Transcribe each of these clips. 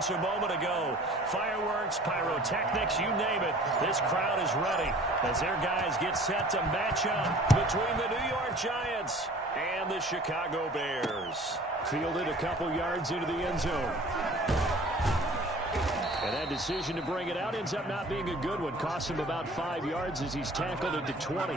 seconds a moment ago. Fireworks, pyrotechnics, you name it. This crowd is ready as their guys get set to match up between the New York Giants and the Chicago Bears. Fielded a couple yards into the end zone. And that decision to bring it out ends up not being a good one. Costs him about 5 yards as he's tackled at the 20.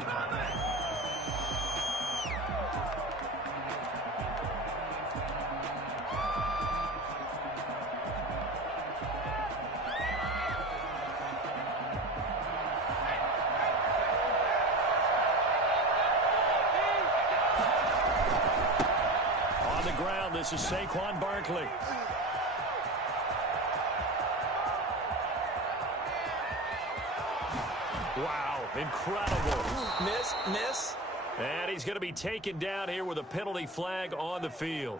On the ground, this is Saquon Barkley. Wow, incredible. Miss. And he's going to be taken down here with a penalty flag on the field.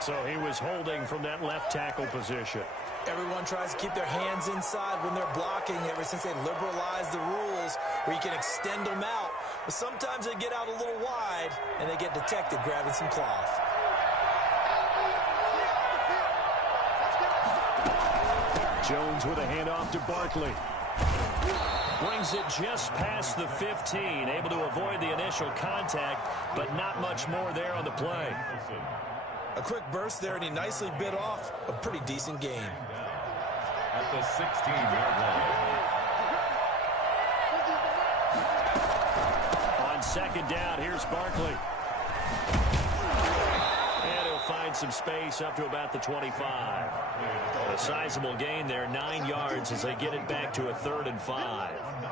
So he was holding from that left tackle position. Everyone tries to keep their hands inside when they're blocking ever since they liberalized the rules where you can extend them out. But sometimes they get out a little wide and they get detected grabbing some cloth. Jones with a handoff to Barkley. Brings it just past the 15, able to avoid the initial contact, but not much more there on the play. A quick burst there, and he nicely bit off a pretty decent gain. At the 16-yard line. On second down, here's Barkley. And he'll find some space up to about the 25. A sizable gain there, 9 yards as they get it back to a 3rd and 5.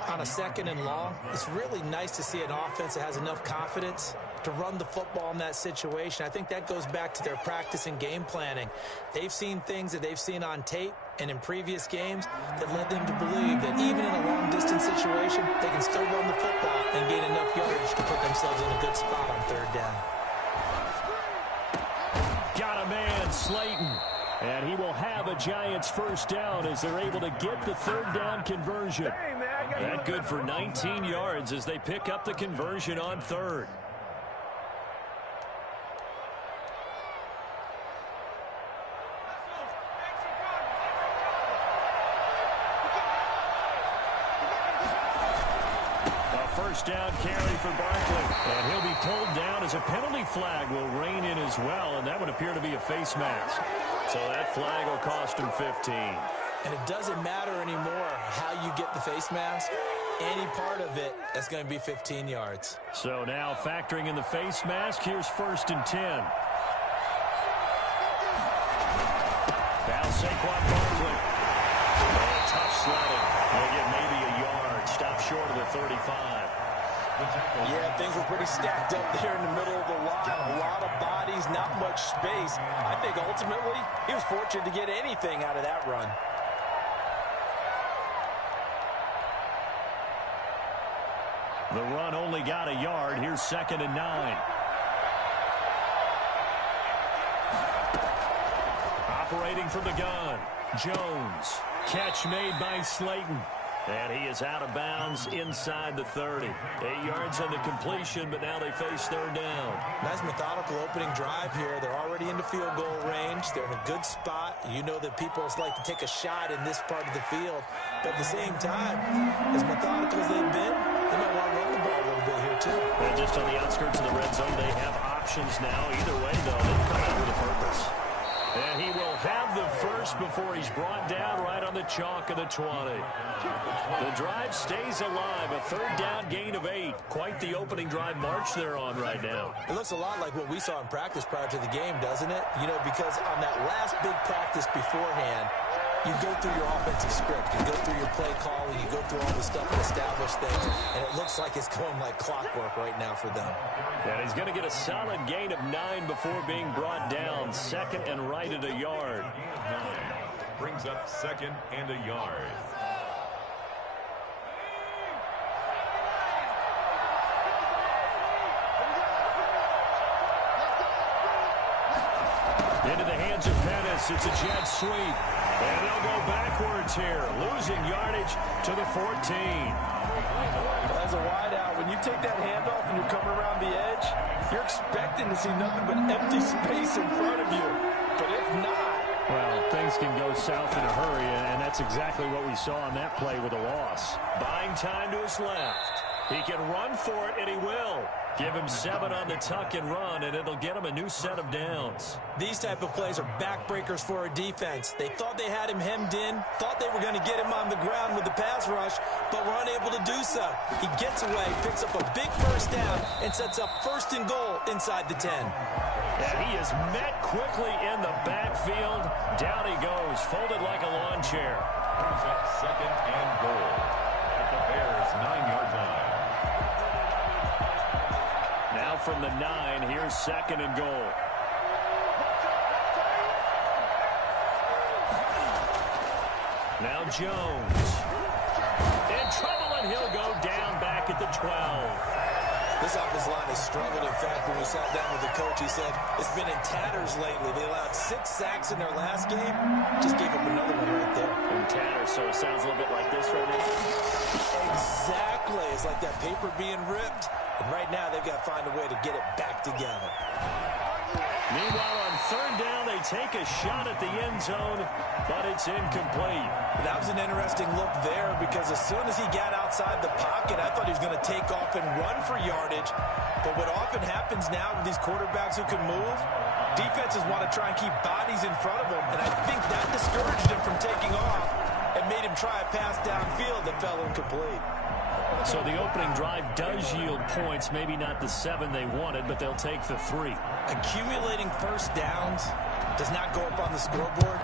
On a 2nd and long, it's really nice to see an offense that has enough confidence to run the football in that situation. I think that goes back to their practice and game planning. They've seen things that they've seen on tape and in previous games that led them to believe that even in a long-distance situation, they can still run the football and gain enough yardage to put themselves in a good spot on 3rd down. Got a man, Slayton. And he will have a Giants 1st down as they're able to get the 3rd down conversion. That good for 19 yards as they pick up the conversion on 3rd. A 1st down carry for Barkley. And he'll be pulled down as a penalty flag will rein in as well. And that would appear to be a face mask. So that flag will cost him 15. And it doesn't matter anymore how you get the face mask. Any part of it, that's going to be 15 yards. So now factoring in the face mask, here's 1st and 10. Now Saquon Barkley. Oh, tough sledding. They'll get maybe a yard. Stop short of the 35. Yeah, things were pretty stacked up there in the middle of the line. A lot of bodies, not much space. I think ultimately he was fortunate to get anything out of that run. The run only got a yard. Here's 2nd and 9. Operating from the gun, Jones. Catch made by Slayton. And he is out of bounds inside the 30. 8 yards on the completion, but now they face 3rd down. Nice methodical opening drive here. They're already into field goal range. They're in a good spot. You know that people like to take a shot in this part of the field. But at the same time, as methodical as they've been, they might want to run the ball a little bit here too. And just on the outskirts of the red zone, they have options now. Either way, though, they've come out with a purpose. And he will have the 1st before he's brought down right on the chalk of the 20. The drive stays alive. A 3rd down gain of 8. Quite the opening drive march they're on right now. It looks a lot like what we saw in practice prior to the game, doesn't it? You know, because on that last big practice beforehand, you go through your offensive script, you go through your play calling, you go through all the stuff to establish things, and it looks like it's going like clockwork right now for them. And he's going to get a solid gain of 9 before being brought down. 2nd and right at a yard. Brings up 2nd and a yard. Into the hands of Pettis. It's a jet sweep. And they'll go backwards here. Losing yardage to the 14. As a wideout, when you take that handoff and you're coming around the edge, you're expecting to see nothing but empty space in front of you. But if not, Well, things can go south in a hurry, and that's exactly what we saw on that play with a loss. Buying time to his left. He can run for it, and he will. Give him 7 on the tuck and run, and it'll get him a new set of downs. These type of plays are backbreakers for a defense. They thought they had him hemmed in, thought they were going to get him on the ground with the pass rush, but were unable to do so. He gets away, picks up a big first down, and sets up 1st and goal inside the 10. And he is met quickly in the backfield. Down he goes, folded like a lawn chair. Brings up 2nd and goal at the Bears' 9-yard line. Now from the 9, here's 2nd and goal. Now Jones. In trouble, and he'll go down back at the 12. This offensive line has struggled. In fact, when we sat down with the coach, he said it's been in tatters lately. They allowed 6 sacks in their last game. Just gave up another one right there. In tatters, so it sounds a little bit like this right now. Exactly. It's like that paper being ripped. And right now, they've got to find a way to get it back together. Meanwhile, on 3rd down, they take a shot at the end zone, but it's incomplete. That was an interesting look there because as soon as he got outside the pocket, I thought he was going to take off and run for yardage. But what often happens now with these quarterbacks who can move, defenses want to try and keep bodies in front of them. And I think that discouraged him from taking off and made him try a pass downfield that fell incomplete. So the opening drive does yield points, maybe not the 7 they wanted, but they'll take the 3. Accumulating first downs does not go up on the scoreboard,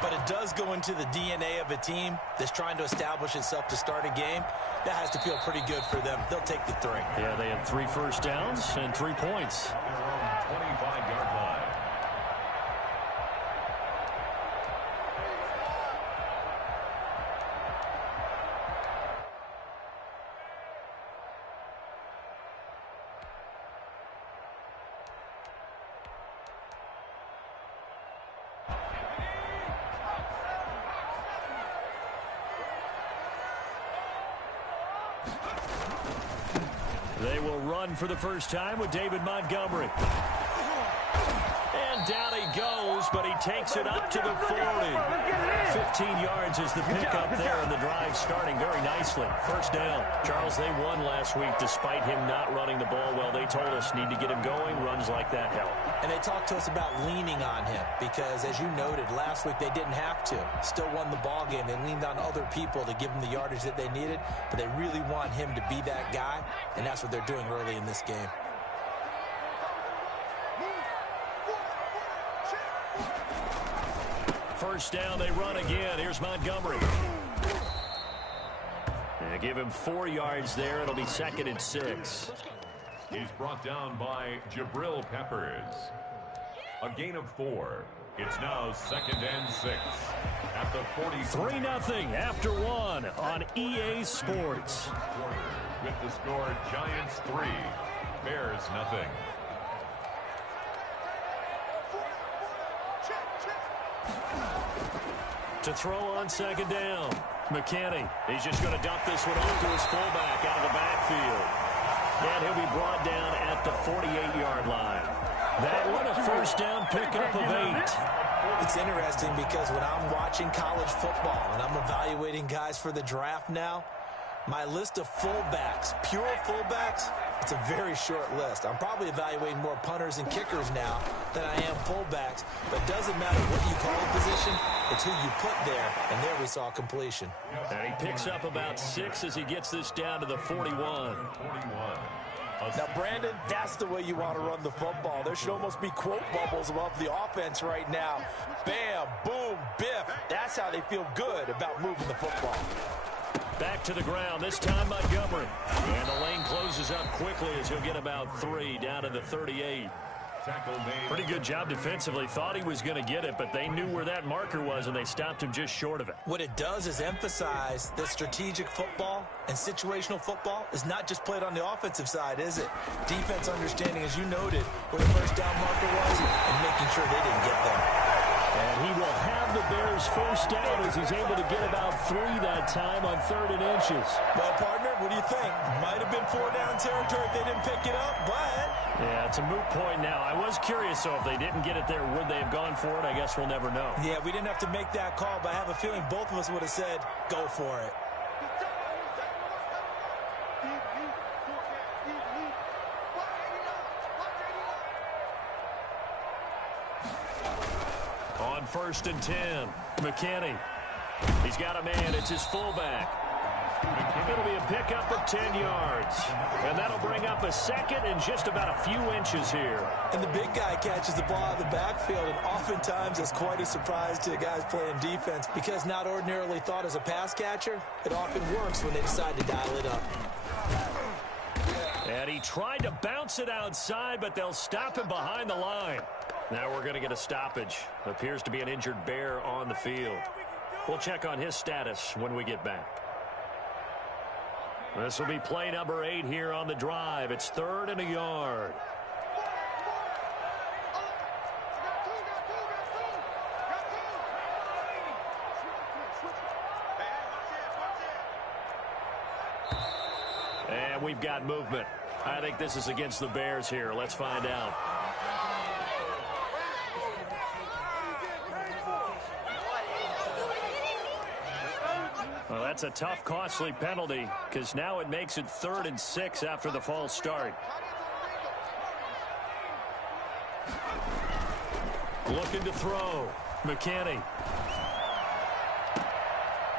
but it does go into the DNA of a team that's trying to establish itself to start a game. That has to feel pretty good for them. They'll take the 3. Yeah, they had 3 first downs and 3 points. 25-yard line. They will run for the first time with David Montgomery. And down he goes, but he takes it up to the 40. 15 yards is the pickup there, and the drive starting very nicely. First down. Charles, they won last week despite him not running the ball well. They told us need to get him going. Runs like that help. And they talked to us about leaning on him because, as you noted, last week they didn't have to. Still won the ball game. They leaned on other people to give them the yardage that they needed, but they really want him to be that guy, and that's what they're doing early in this game. First down, they run again. Here's Montgomery. They give him 4 yards there. It'll be 2nd and 6. He's brought down by Jabril Peppers. A gain of 4. It's now 2nd and 6 at the 40. 3-0 after 1 on EA Sports. With the score, Giants 3, Bears 0. To throw on 2nd down. McKinney, he's just going to dump this one off to his fullback out of the backfield. And he'll be brought down at the 48-yard line. That one a first down pickup of 8. It's interesting because when I'm watching college football and I'm evaluating guys for the draft now, my list of fullbacks, pure fullbacks, it's a very short list. I'm probably evaluating more punters and kickers now than I am fullbacks, but it doesn't matter what you call a position, it's who you put there, and there we saw completion. And he picks up about 6 as he gets this down to the 41. Now, Brandon, that's the way you want to run the football. There should almost be quote bubbles above the offense right now. Bam, boom, biff. That's how they feel good about moving the football. Back to the ground, this time Montgomery. And the lane closes up quickly as he'll get about 3 down to the 38. Pretty good job defensively. Thought he was going to get it, but they knew where that marker was, and they stopped him just short of it. What it does is emphasize that strategic football and situational football is not just played on the offensive side, is it? Defense understanding, as you noted, where the first down marker was and making sure they didn't get them. And he will have the Bears first down as he's able to get about 3 that time on 3rd and inches. Well, partner, what do you think? Might have been 4 down territory if they didn't pick it up, but Yeah, it's a moot point now. I was curious, so if they didn't get it there, would they have gone for it? I guess we'll never know. Yeah, we didn't have to make that call, but I have a feeling both of us would have said, go for it. On 1st and 10, McKinney. He's got a man. It's his fullback. It'll be a pickup of 10 yards. And that'll bring up a second and just about a few inches here. And the big guy catches the ball out of the backfield, and oftentimes it's quite a surprise to the guys playing defense because not ordinarily thought as a pass catcher, it often works when they decide to dial it up. And he tried to bounce it outside, but they'll stop him behind the line. Now we're going to get a stoppage. Appears to be an injured Bear on the field. We'll check on his status when we get back. This will be play number 8 here on the drive. It's 3rd and a yard. And we've got movement. I think this is against the Bears here. Let's find out. Well, that's a tough, costly penalty because now it makes it 3rd and 6 after the false start. Looking to throw. McKinney.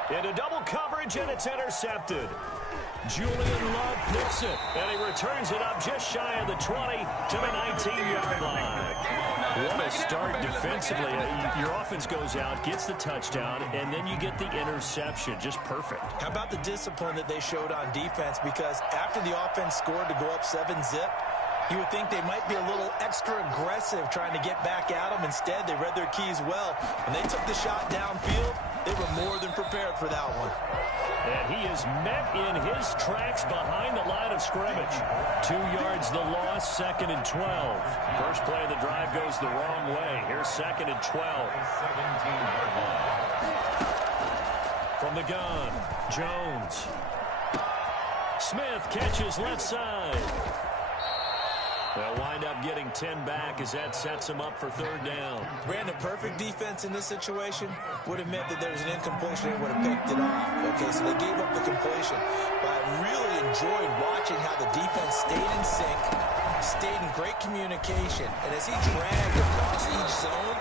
Into double coverage, and it's intercepted. Julian Love picks it, and he returns it up just shy of the 20 to the 19-yard line. What a start defensively. Your offense goes out, gets the touchdown, and then you get the interception. Just perfect. How about the discipline that they showed on defense? Because after the offense scored to go up 7-zip, you would think they might be a little extra aggressive trying to get back at them. Instead, they read their keys well. When they took the shot downfield, they were more than prepared for that one. And he is met in his tracks behind the line of scrimmage. 2 yards the loss, 2nd and 12. First play of the drive goes the wrong way. Here's 2nd and 12. From the gun, Jones. Smith catches left side. They'll wind up getting 10 back as that sets them up for 3rd down. Brandon, perfect defense in this situation would have meant that there was an incompletion. They would have picked it off. Okay, so they gave up the completion. But I really enjoyed watching how the defense stayed in sync, stayed in great communication. And as he dragged across each zone,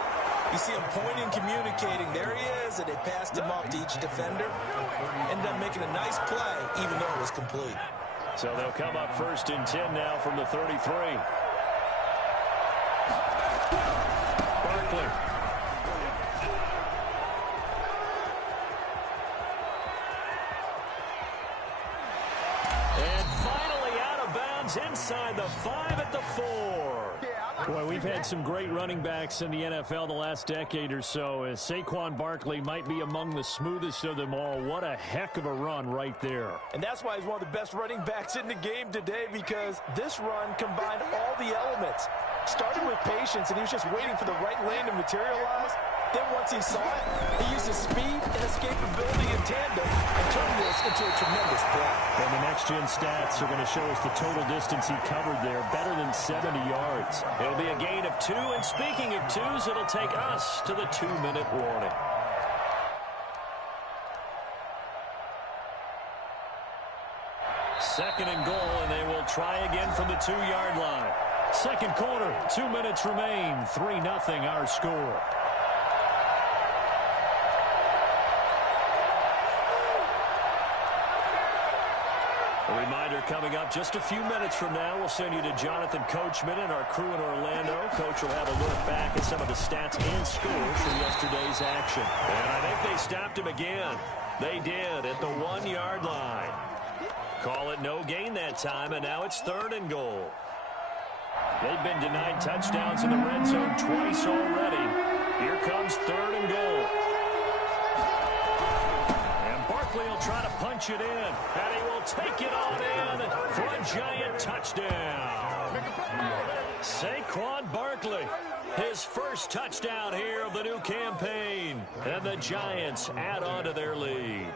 you see him pointing, communicating. There he is, and they passed him off to each defender. Ended up making a nice play, even though it was complete. So they'll come up 1st and 10 now from the 33. Barkley. And finally out of bounds inside the 5 at the 4. Boy, we've had some great running backs in the NFL the last decade or so. As Saquon Barkley might be among the smoothest of them all. What a heck of a run right there. And that's why he's one of the best running backs in the game today, because this run combined all the elements. Started with patience, and he was just waiting for the right lane to materialize. Then once he saw it, he used his speed and escapability in tandem and turned this into a tremendous play. And the next-gen stats are going to show us the total distance he covered there, better than 70 yards. It'll be a gain of 2, and speaking of 2s, it'll take us to the 2-minute warning. Second and goal, and they will try again from the 2-yard line. Second quarter, 2 minutes remain, 3-0 our score. A reminder coming up just a few minutes from now, we'll send you to Jonathan Coachman and our crew in Orlando. Coach will have a look back at some of the stats and scores from yesterday's action. And I think they stopped him again. They did at the 1-yard line. Call it no gain that time, and now it's 3rd and goal. They've been denied touchdowns in the red zone twice already. Here comes 3rd and goal. And Barkley will try to punch it in, and he will take it on in for a giant touchdown. Saquon Barkley, his first touchdown here of the new campaign, and the Giants add on to their lead.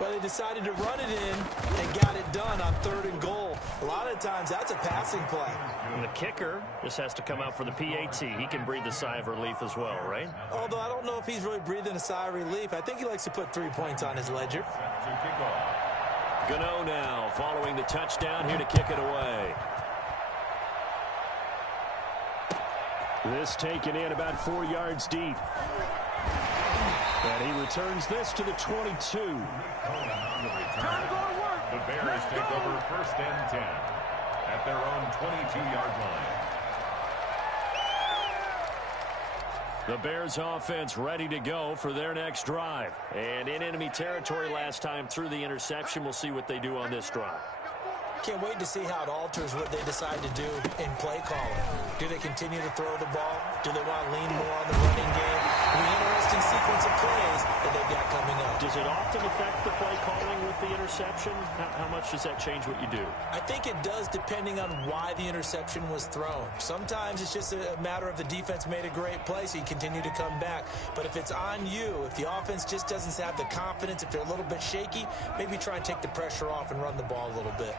Well, they decided to run it in and got it done on 3rd and goal. A lot of times, that's a passing play. And the kicker just has to come out for the PAT. He can breathe a sigh of relief as well, right? Although I don't know if he's really breathing a sigh of relief. I think he likes to put 3 points on his ledger. Gano now following the touchdown here to kick it away. This taken in about 4 yards deep. And he returns this to the 22. The Bears take over 1st and 10 at their own 22-yard line. The Bears offense ready to go for their next drive. And in enemy territory last time through the interception. We'll see what they do on this drive. Can't wait to see how it alters what they decide to do in play calling. Do they continue to throw the ball? Do they want to lean more on the running game? An interesting sequence of plays that they've got coming up. Does it often affect the play calling with the interception? How much does that change what you do? I think it does depending on why the interception was thrown. Sometimes it's just a matter of the defense made a great play, so you continue to come back. But if it's on you, if the offense just doesn't have the confidence, if they're a little bit shaky, maybe try and take the pressure off and run the ball a little bit.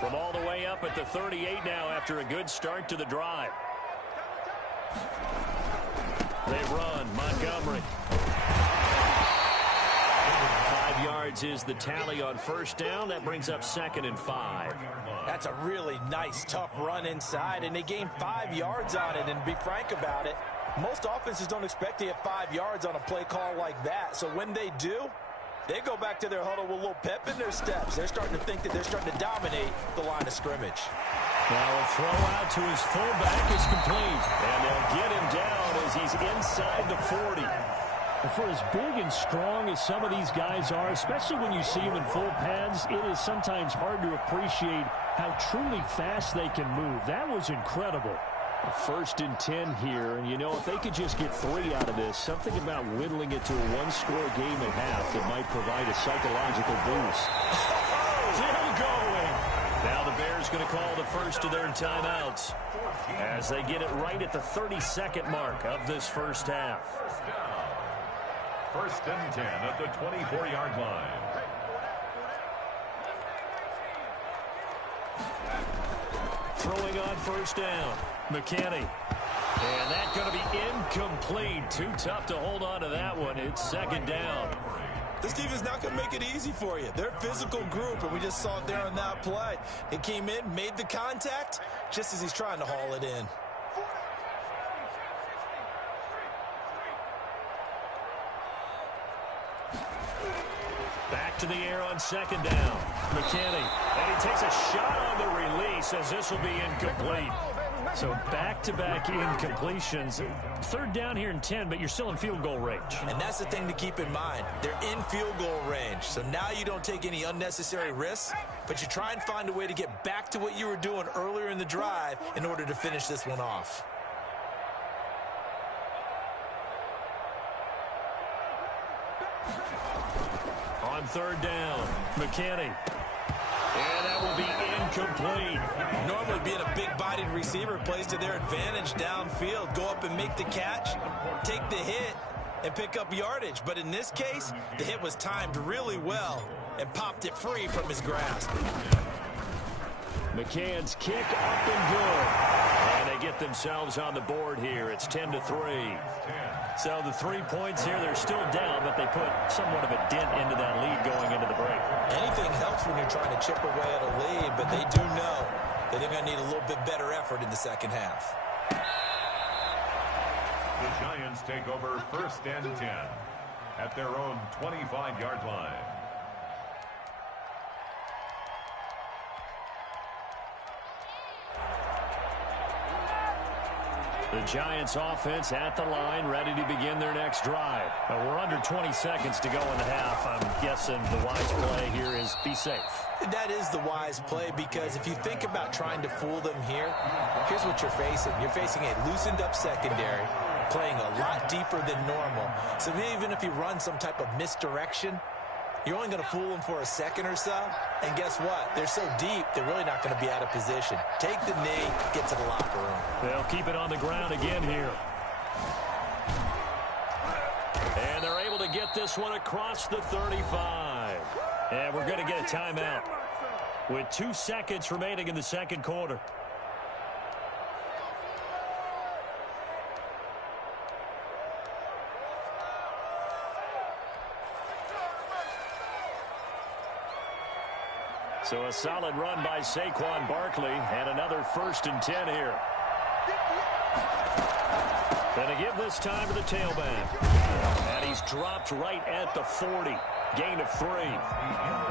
From all the way up at the 38 now after a good start to the drive. They run. Montgomery. 5 yards is the tally on 1st down. That brings up 2nd and 5. That's a really nice, tough run inside, and they gained 5 yards on it. And to be frank about it, most offenses don't expect to get 5 yards on a play call like that. So when they do, they go back to their huddle with a little pep in their steps. They're starting to think that they're starting to dominate the line of scrimmage. Now a throw out to his fullback is complete. And they'll get him down as he's inside the 40. For as big and strong as some of these guys are, especially when you see them in full pads, it is sometimes hard to appreciate how truly fast they can move. That was incredible. 1st and 10 here, and you know, if they could just get 3 out of this, something about whittling it to a 1-score game at half that might provide a psychological boost. Still going. Now the Bears going to call the first of their timeouts as they get it right at the 32nd mark of this first half. 1st and 10 at the 24-yard line. Throwing on 1st down. McKinney. And that's going to be incomplete. Too tough to hold on to that one. It's 2nd down. This team is not going to make it easy for you. They're a physical group, and we just saw it there on that play. He came in, made the contact, just as he's trying to haul it in. Back to the air on 2nd down. McKinney. And he takes a shot on the release as this will be incomplete. So back-to-back incompletions. 3rd down here and 10, but you're still in field goal range. And that's the thing to keep in mind. They're in field goal range. So now you don't take any unnecessary risks, but you try and find a way to get back to what you were doing earlier in the drive in order to finish this one off. On 3rd down, McKinney. And that will be incomplete. Normally being a big-bodied receiver plays to their advantage downfield. Go up and make the catch, take the hit, and pick up yardage. But in this case, the hit was timed really well and popped it free from his grasp. McCann's kick up and good. And they get themselves on the board here. It's 10-3. So the 3 points here, they're still down, but they put somewhat of a dent into that lead going into the break. Anything helps when you're trying to chip away at a lead, but they do know that they're going to need a little bit better effort in the 2nd half. The Giants take over 1st and 10 at their own 25-yard line. The Giants offense at the line, ready to begin their next drive. We're under 20 seconds to go in the half. I'm guessing the wise play here is be safe. That is the wise play, because if you think about trying to fool them here, here's what you're facing. You're facing a loosened up secondary, playing a lot deeper than normal. So even if you run some type of misdirection, you're only going to fool them for a second or so. And guess what? They're so deep, they're really not going to be out of position. Take the knee, get to the locker room. They'll keep it on the ground again here. And they're able to get this one across the 35. And we're going to get a timeout. with 2 seconds remaining in the second quarter. So a solid run by Saquon Barkley, and another 1st and 10 here. Going to give this time to the tailback. And he's dropped right at the 40. Gain of 3.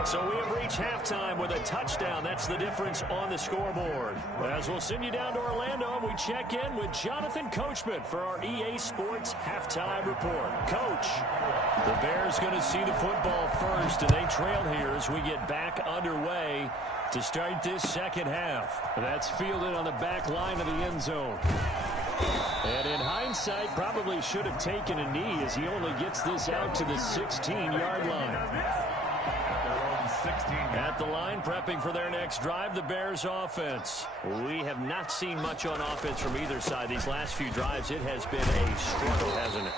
So we have reached halftime with a touchdown. That's the difference on the scoreboard. As we'll send you down to Orlando, we check in with Jonathan Coachman for our EA Sports Halftime Report. Coach, the Bears going to see the football first, and they trail here as we get back underway to start this second half. That's fielded on the back line of the end zone. And in hindsight, probably should have taken a knee as he only gets this out to the 16-yard line. At the line, prepping for their next drive, the Bears offense. We have not seen much on offense from either side. These last few drives, it has been a struggle, hasn't it?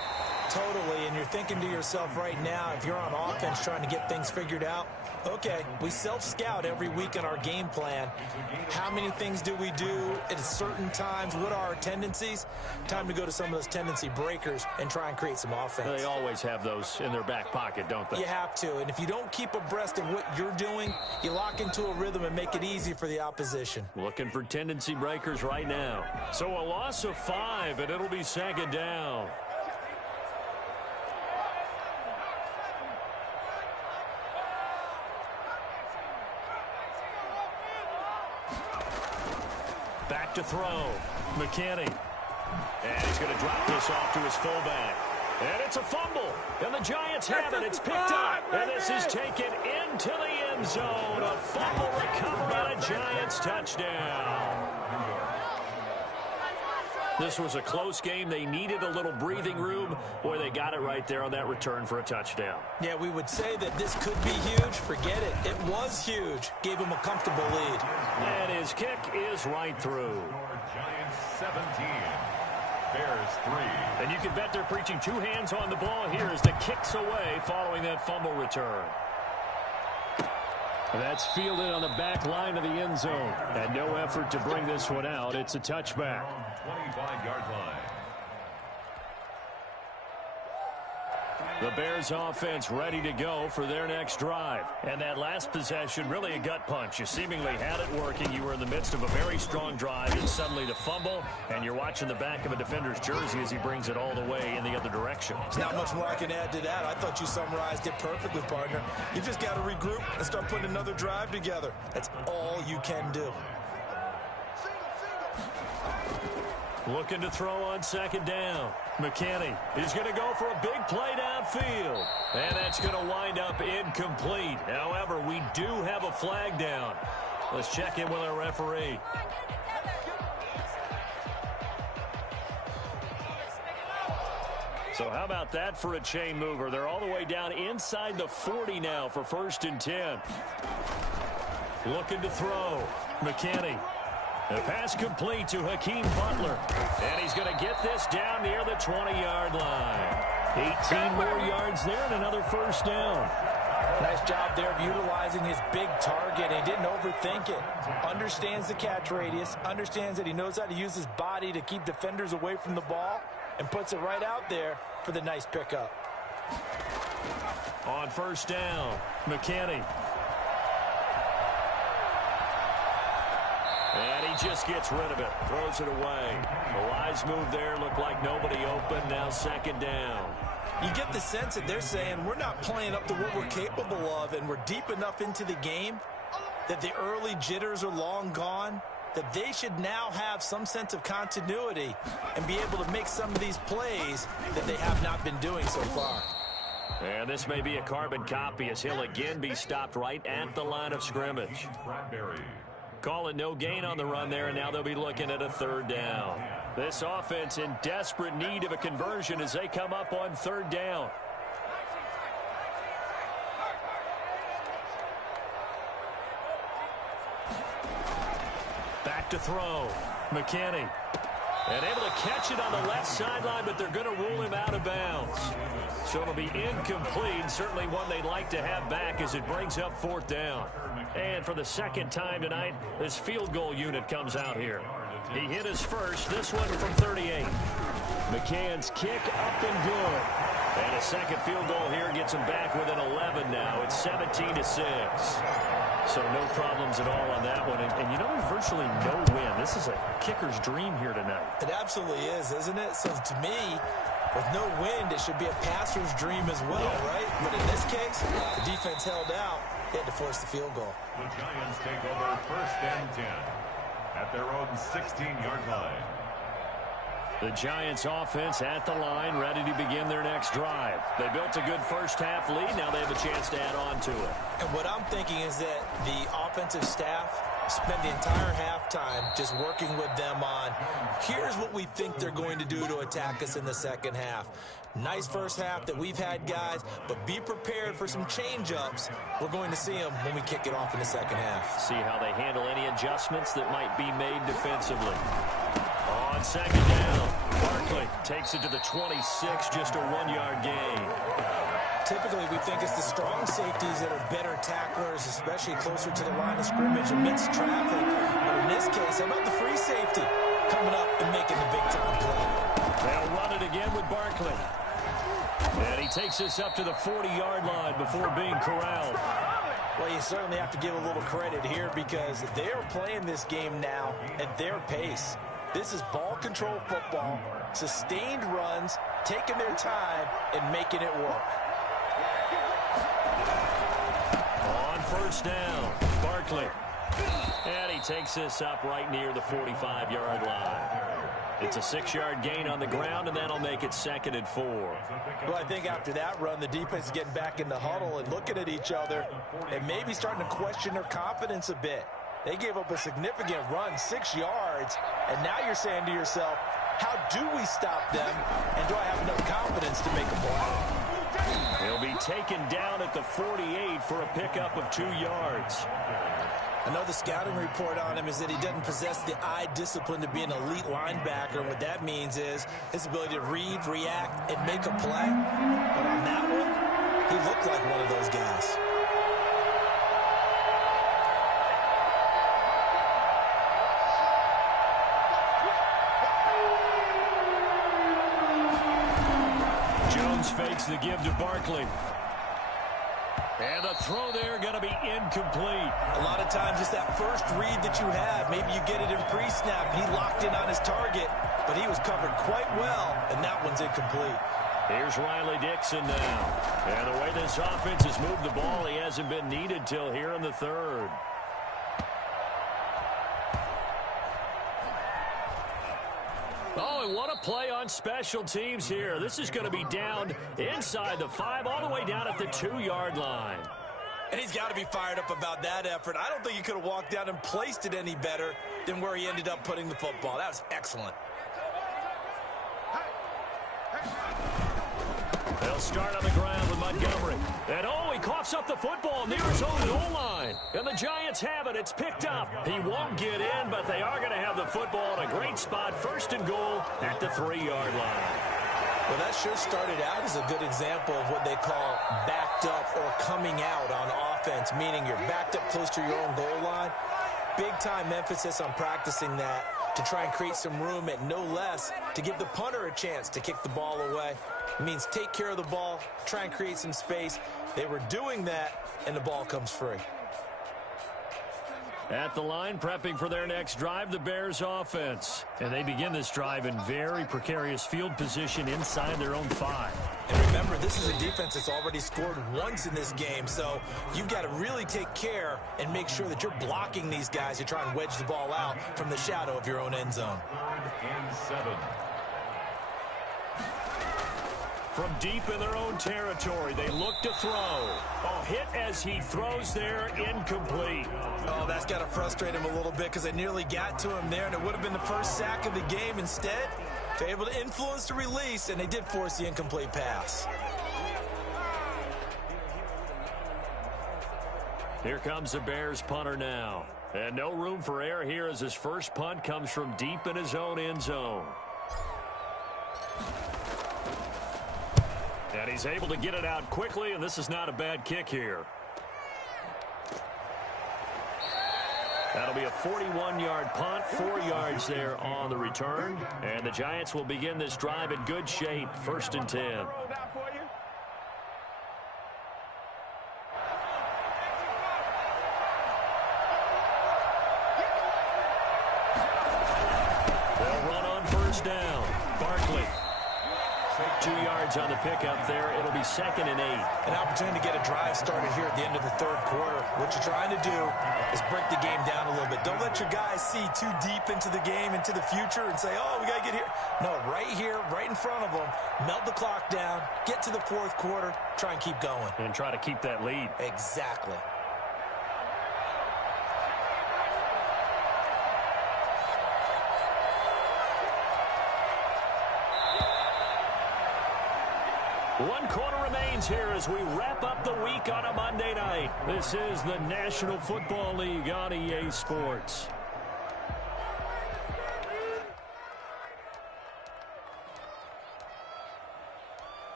Totally, and you're thinking to yourself right now, if you're on offense trying to get things figured out, okay, we self-scout every week in our game plan. How many things do we do at certain times? What are our tendencies? Time to go to some of those tendency breakers and try and create some offense. They always have those in their back pocket, don't they? You have to, and if you don't keep abreast of what you're doing, you lock into a rhythm and make it easy for the opposition. Looking for tendency breakers right now. So a loss of 5, and it'll be 2nd down. Back to throw. McKinney. And he's going to drop this off to his fullback. And it's a fumble. And the Giants have it. It's picked up. And this is taken into the end zone. A fumble recovery and a Giants touchdown. This was a close game. They needed a little breathing room. Boy, they got it right there on that return for a touchdown. Yeah, we would say that this could be huge. Forget it. It was huge. Gave him a comfortable lead. And his kick is right through. Giants 17, Bears 3. And you can bet they're preaching 2 hands on the ball here as the kick's away following that fumble return. That's fielded on the back line of the end zone. And no effort to bring this one out. It's a touchback. 25-yard line. The Bears offense ready to go for their next drive. And that last possession, really a gut punch. You seemingly had it working. You were in the midst of a very strong drive, and suddenly the fumble, and you're watching the back of a defender's jersey as he brings it all the way in the other direction. There's not much more I can add to that. I thought you summarized it perfectly, partner. You just got to regroup and start putting another drive together. That's all you can do. Looking to throw on 2nd down. McKinney is going to go for a big play downfield. And that's going to wind up incomplete. However, we do have a flag down. Let's check in with our referee. So how about that for a chain mover? They're all the way down inside the 40 now for 1st and 10. Looking to throw. McKinney. The pass complete to Hakeem Butler. And he's going to get this down near the 20-yard line. 18 more yards there and another 1st down. Nice job there of utilizing his big target. He didn't overthink it. Understands the catch radius. Understands that he knows how to use his body to keep defenders away from the ball. And puts it right out there for the nice pickup. On 1st down, McKinney. And he just gets rid of it. Throws it away. A wise move there. Looked like nobody open. Now 2nd down. You get the sense that they're saying we're not playing up to what we're capable of, and we're deep enough into the game that the early jitters are long gone, that they should now have some sense of continuity and be able to make some of these plays that they have not been doing so far. And this may be a carbon copy as he'll again be stopped right at the line of scrimmage. Call it no gain on the run there, and now they'll be looking at a 3rd down. This offense in desperate need of a conversion as they come up on 3rd down. Back to throw. McKinney. And able to catch it on the left sideline, but they're going to rule him out of bounds. So it'll be incomplete. Certainly one they'd like to have back as it brings up 4th down. And for the second time tonight, this field goal unit comes out here. He hit his first, this one from 38. McCann's kick up and good. And a second field goal here gets him back within 11 now. It's 17-6. So no problems at all on that one. And you know, there's virtually no win. This is a kicker's dream here tonight. It absolutely is, isn't it? So to me, with no wind, it should be a passer's dream as well, right? But in this case, the defense held out. They had to force the field goal. The Giants take over first and 10 at their own 16-yard line. The Giants offense at the line, ready to begin their next drive. They built a good first half lead. Now they have a chance to add on to it. And what I'm thinking is that the offensive staff spent the entire halftime just working with them on, here's what we think they're going to do to attack us in the second half. Nice first half that we've had, guys, but be prepared for some change-ups. We're going to see them when we kick it off in the second half. See how they handle any adjustments that might be made defensively. On second down, Barkley takes it to the 26, just a 1-yard gain. Typically, we think it's the strong safeties that are better tacklers, especially closer to the line of scrimmage amidst traffic. But in this case, how about the free safety coming up and making the big-time play? They'll run it again with Barkley. And he takes this up to the 40-yard line before being corralled. Well, you certainly have to give a little credit here because they are playing this game now at their pace. This is ball control football, sustained runs, taking their time, and making it work. On first down, Barkley. And he takes this up right near the 45-yard line. It's a 6-yard gain on the ground, and that'll make it 2nd and 4. Well, I think after that run, the defense is getting back in the huddle and looking at each other and maybe starting to question their confidence a bit. They gave up a significant run, 6 yards, and now you're saying to yourself, how do we stop them, and do I have enough confidence to make a play? He'll be taken down at the 48 for a pickup of 2 yards. I know the scouting report on him is that he doesn't possess the eye discipline to be an elite linebacker. What that means is his ability to read, react, and make a play. But on that one, he looked like one of those guys. Jones fakes the give to Barkley. And the throw there going to be incomplete. A lot of times it's that first read that you have. Maybe you get it in pre-snap. He locked in on his target, but he was covered quite well, and that one's incomplete. Here's Riley Dixon now. And the way this offense has moved the ball, he hasn't been needed till here in the third. Oh, and what a play on special teams here. This is going to be down inside the 5, all the way down at the 2-yard line. And he's got to be fired up about that effort. I don't think he could have walked down and placed it any better than where he ended up putting the football. That was excellent. They'll start on the ground with Montgomery. And oh, he coughs up the football near his own goal line. And the Giants have it. It's picked up. He won't get in, but they are going to have the football in a great spot. 1st and goal at the 3-yard line. Well, that sure started out as a good example of what they call backed up or coming out on offense, meaning you're backed up close to your own goal line. Big-time emphasis on practicing that to try and create some room at no less to give the punter a chance to kick the ball away. It means take care of the ball, try and create some space. They were doing that, and the ball comes free. At the line, prepping for their next drive, the Bears offense. And they begin this drive in very precarious field position inside their own 5. And remember, this is a defense that's already scored once in this game, so you've got to really take care and make sure that you're blocking these guys to try and wedge the ball out from the shadow of your own end zone. 3rd and 7. From deep in their own territory, they look to throw. Oh, hit as he throws there, incomplete. Oh, that's got to frustrate him a little bit because they nearly got to him there, and it would have been the first sack of the game. Instead, they're able to influence the release, and they did force the incomplete pass. Here comes the Bears punter now. And no room for error here as his first punt comes from deep in his own end zone. And he's able to get it out quickly, and this is not a bad kick here. That'll be a 41-yard punt, 4 yards there on the return. And the Giants will begin this drive in good shape, 1st and 10. They'll run on 1st down. Barkley. 2 yards on the pickup there. It'll be 2nd and 8. An opportunity to get a drive started here at the end of the 3rd quarter. What you're trying to do is break the game down a little bit. Don't let your guys see too deep into the game, into the future, and say, oh, we got to get here. No, right here, right in front of them, melt the clock down, get to the 4th quarter, try and keep going. And try to keep that lead. Exactly. One quarter remains here as we wrap up the week on a Monday night. This is the National Football League on EA Sports.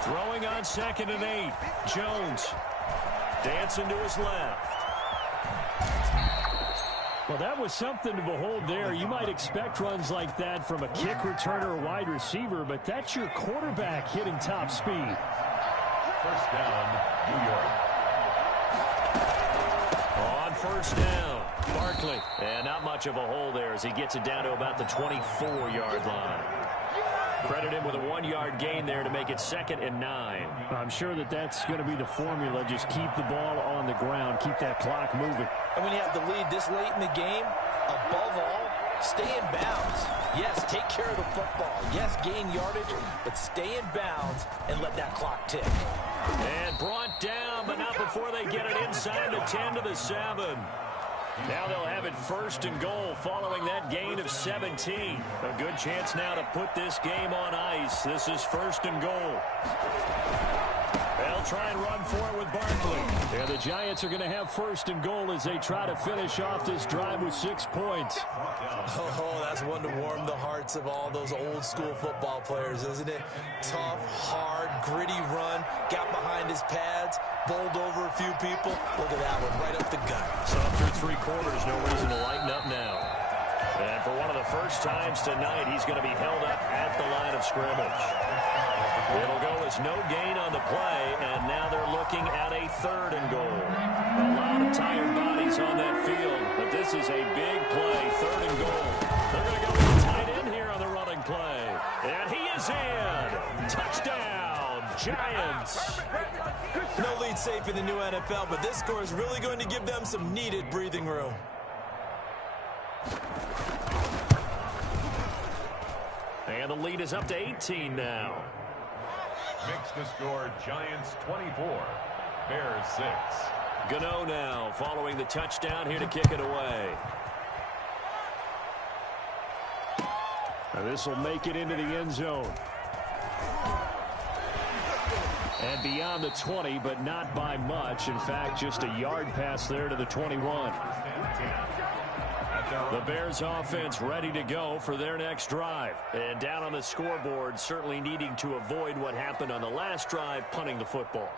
Throwing on 2nd and 8. Jones. Dancing to his left. Well, that was something to behold there. You might expect runs like that from a kick returner or wide receiver, but that's your quarterback hitting top speed. 1st down, New York. On 1st down, Barkley. And not much of a hole there as he gets it down to about the 24-yard line. Credit him with a 1-yard gain there to make it 2nd and 9. I'm sure that that's going to be the formula. Just keep the ball on the ground. Keep that clock moving. And when you have the lead this late in the game, above all, stay in bounds. Yes, take care of the football. Yes, gain yardage, but stay in bounds and let that clock tick. And brought down, but not before they get it inside the 10 to the 7. Now they'll have it 1st and goal following that gain of 17. A good chance now to put this game on ice. This is 1st and goal. They'll try and run for it with Barkley. Yeah, the Giants are going to have 1st and goal as they try to finish off this drive with 6 points. Oh, that's one to warm the hearts of all those old school football players, isn't it? Tough, hard, gritty run, got behind his pads, bowled over a few people. Look at that one, right up the gut. So after 3 quarters, no reason to lighten up now. And for one of the first times tonight, he's going to be held up at the line of scrimmage. It'll go as no gain on the play, and now they're looking at a 3rd and goal. A lot of tired bodies on that field, but this is a big play, 3rd and goal. They're going to go with a tight end here on the running play. And he is in. Touchdown, Giants. No lead safe in the new NFL, but this score is really going to give them some needed breathing room. And the lead is up to 18 now. Makes the score Giants 24, Bears 6. Gano now following the touchdown here to kick it away. Now this will make it into the end zone. And beyond the 20, but not by much. In fact, just a yard pass there to the 21. The Bears offense ready to go for their next drive. And down on the scoreboard, certainly needing to avoid what happened on the last drive, punting the football.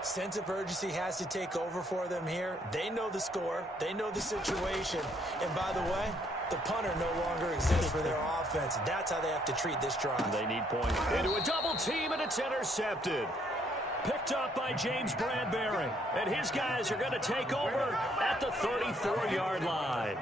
Sense of urgency has to take over for them here. They know the score. They know the situation. And by the way, the punter no longer exists for their offense. That's how they have to treat this drive. They need points. Into a double team, and it's intercepted. Picked up by James Bradbury. And his guys are going to take over at the 34-yard line.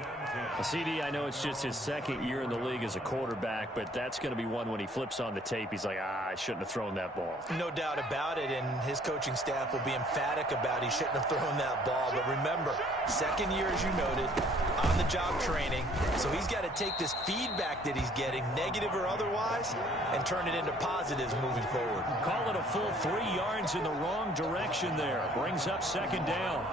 CD, I know it's just his 2nd year in the league as a quarterback, but that's going to be one when he flips on the tape. He's like, I shouldn't have thrown that ball. No doubt about it, and his coaching staff will be emphatic about he shouldn't have thrown that ball. But remember, 2nd year, as you noted, on-the-job training. So he's got to take this feedback that he's getting, negative or otherwise, and turn it into positives moving forward. Call it a full 3 yards in the wrong direction there. Brings up 2nd down.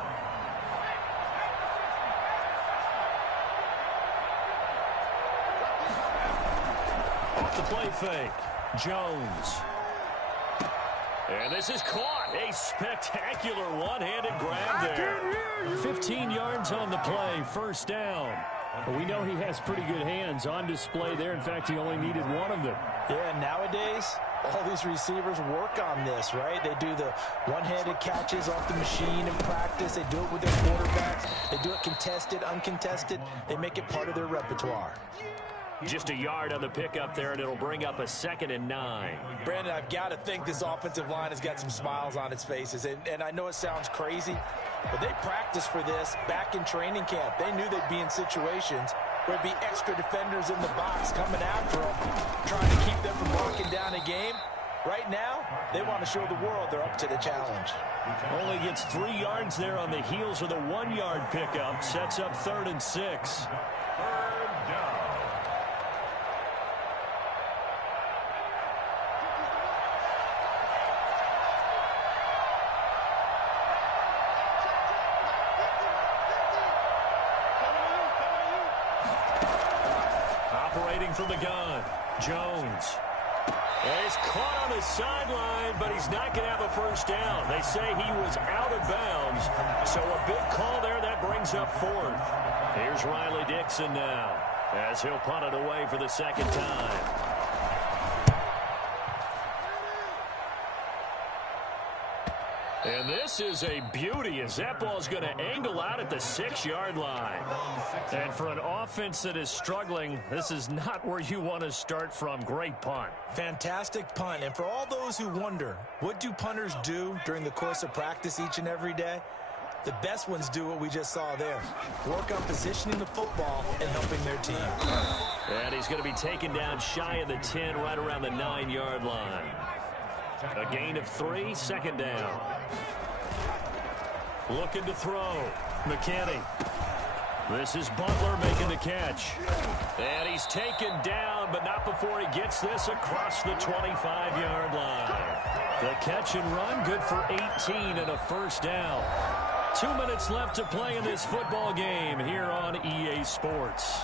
Off the play fake. Jones. And this is caught. A spectacular one-handed grab there. 15 yards on the play. 1st down. Well, we know he has pretty good hands on display there. In fact, he only needed one of them. Yeah, nowadays, all these receivers work on this, right? They do the one-handed catches off the machine in practice. They do it with their quarterbacks. They do it contested, uncontested. They make it part of their repertoire. Just a yard on the pickup there, and it'll bring up a 2nd and 9. Brandon, I've got to think this offensive line has got some smiles on its faces. And I know it sounds crazy, but they practiced for this back in training camp. They knew they'd be in situations where there'd be extra defenders in the box coming after them, trying to keep them from locking down a game. Right now, they want to show the world they're up to the challenge. Only gets 3 yards there on the heels of the 1-yard pickup. Sets up 3rd and 6. Operating from the gun, Jones. He's caught on the sideline, but he's not going to have a first down. They say he was out of bounds, so a big call there that brings up 4th. Here's Riley Dixon now, as he'll punt it away for the 2nd time. And this is a beauty as that ball's going to angle out at the 6-yard line. And for an offense that is struggling, this is not where you want to start from. Great punt. Fantastic punt. And for all those who wonder, what do punters do during the course of practice each and every day? The best ones do what we just saw there. Work on positioning the football and helping their team. And he's going to be taken down shy of the 10, right around the 9-yard line. A gain of 3, 2nd down. Looking to throw. McKinney. This is Butler making the catch. And he's taken down, but not before he gets this across the 25-yard line. The catch and run, good for 18 and a first down. 2 minutes left to play in this football game here on EA Sports.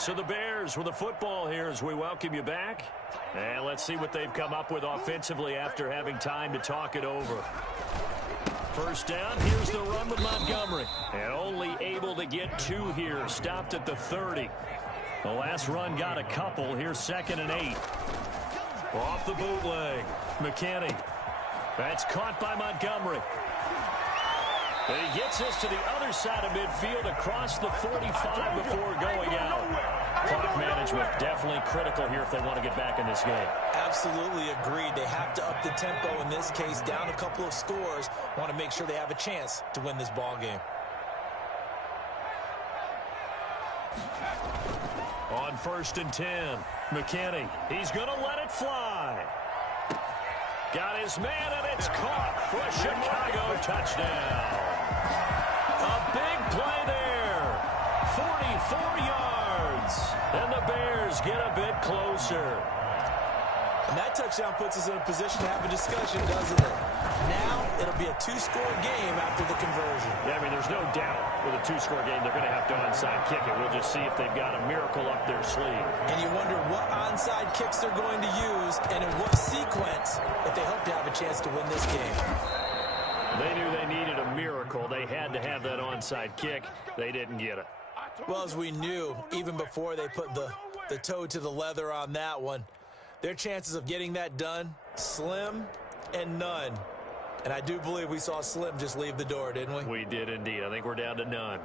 So the Bears with the football here as we welcome you back. And let's see what they've come up with offensively after having time to talk it over. First down, here's the run with Montgomery. And only able to get 2 here. Stopped at the 30. The last run got a couple. Here's 2nd and 8. Off the bootleg. McKinney. That's caught by Montgomery. And he gets us to the other side of midfield across the 45 before going out. Clock management definitely critical here if they want to get back in this game. Absolutely agreed. They have to up the tempo in this case, down a couple of scores. Want to make sure they have a chance to win this ball game. On 1st and 10, McKinney. He's going to let it fly. Got his man, and it's caught for a Chicago touchdown. A big play there. 44 yards. And the Bears get a bit closer. And that touchdown puts us in a position to have a discussion, doesn't it? Now it'll be a 2-score game after the conversion. Yeah, I mean, there's no doubt with a 2-score game they're going to have to onside kick it. We'll just see if they've got a miracle up their sleeve. And you wonder what onside kicks they're going to use and in what sequence if they hope to have a chance to win this game. They knew they needed a miracle. They had to have that onside kick. They didn't get it. Well, as we knew, even before they put the toe to the leather on that one, their chances of getting that done, slim and none. And I do believe we saw Slim just leave the door, didn't we? We did indeed. I think we're down to none.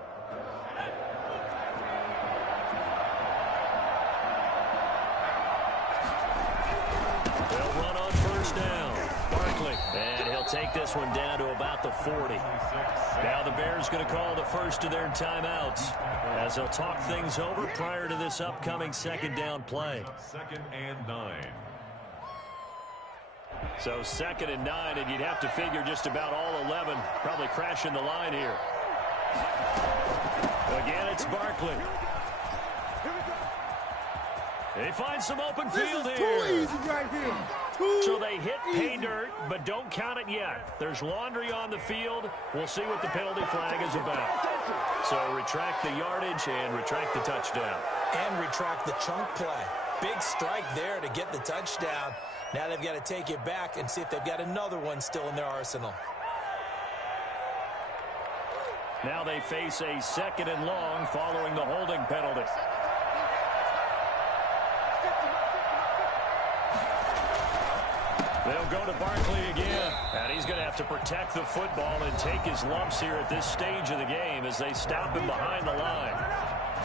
They'll run on 1st down. Barkley. And he'll take this one down to about the 40. Now the Bears going to call the first of their timeouts as they'll talk things over prior to this upcoming 2nd down play. 2nd and 9. So 2nd and 9, and you'd have to figure just about all 11 probably crashing the line here. Again, it's Barkley. They find some open field here. Too easy right here. So they hit pay dirt, but don't count it yet. There's laundry on the field. We'll see what the penalty flag is about. So retract the yardage and retract the touchdown. And retract the chunk play. Big strike there to get the touchdown. Now they've got to take it back and see if they've got another one still in their arsenal. Now they face a 2nd and long following the holding penalty. They'll go to Barkley again, and he's going to have to protect the football and take his lumps here at this stage of the game as they stop him behind the line.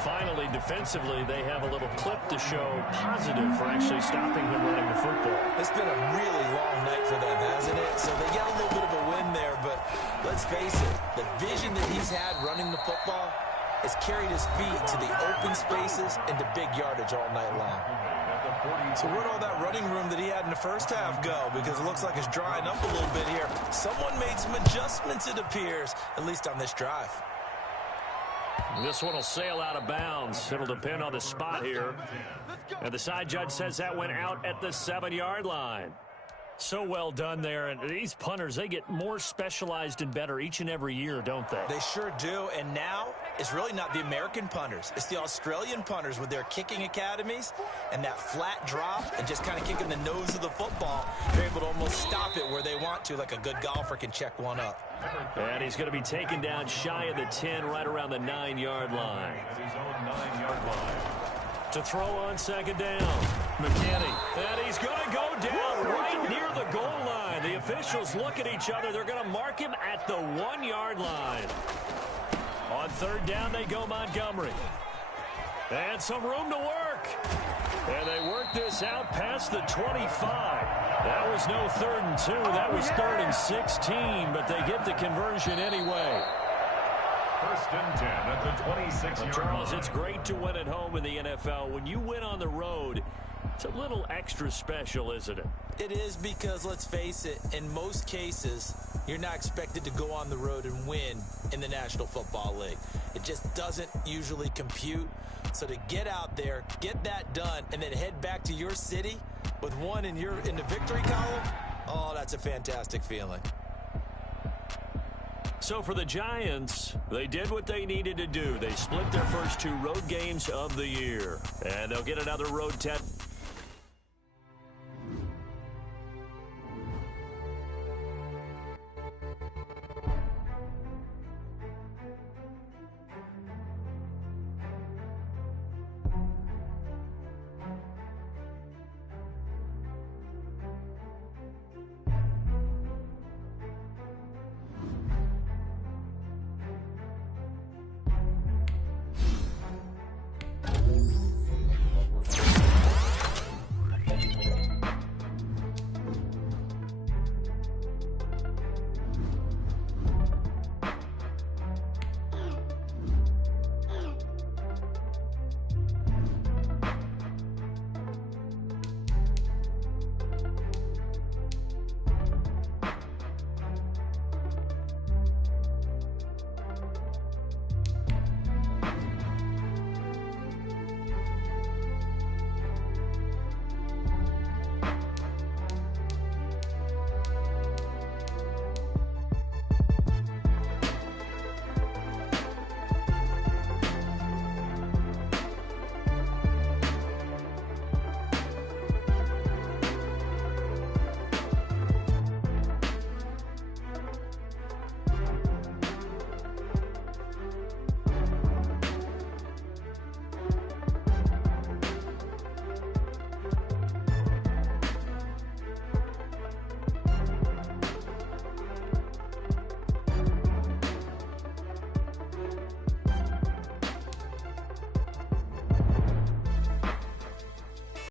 Finally, defensively, they have a little clip to show positive for actually stopping him running the football. It's been a really long night for them, hasn't it? So they got a little bit of a win there, but let's face it, the vision that he's had running the football has carried his feet to the open spaces and to big yardage all night long. So where'd all that running room that he had in the first half go? Because it looks like it's drying up a little bit here. Someone made some adjustments, it appears, at least on this drive. This one will sail out of bounds. It'll depend on the spot here. And the side judge says that went out at the 7-yard line. So well done there. And these punters, they get more specialized and better each and every year, don't they? They sure do. And now it's really not the American punters. It's the Australian punters with their kicking academies and that flat drop and just kind of kicking the nose of the football. They're able to almost stop it where they want to, like a good golfer can check one up. And he's going to be taken down shy of the 10, right around the 9-yard line. His own 9-yard line. To throw on 2nd down. McKinney. And he's going to go down right near the goal line. The officials look at each other. They're going to mark him at the 1-yard line. On 3rd down, they go Montgomery. And some room to work. And they work this out past the 25. That was no 3rd and 2. That was 3rd and 16, but they get the conversion anyway. 1st and 10 at the 26-yard line. Charles, it's great to win at home in the NFL. When you win on the road, it's a little extra special, isn't it? It is, because let's face it, in most cases, you're not expected to go on the road and win in the National Football League. It just doesn't usually compute. So to get out there, get that done, and then head back to your city with one in the victory column, oh, that's a fantastic feeling. So for the Giants, they did what they needed to do. They split their first 2 road games of the year. And they'll get another road test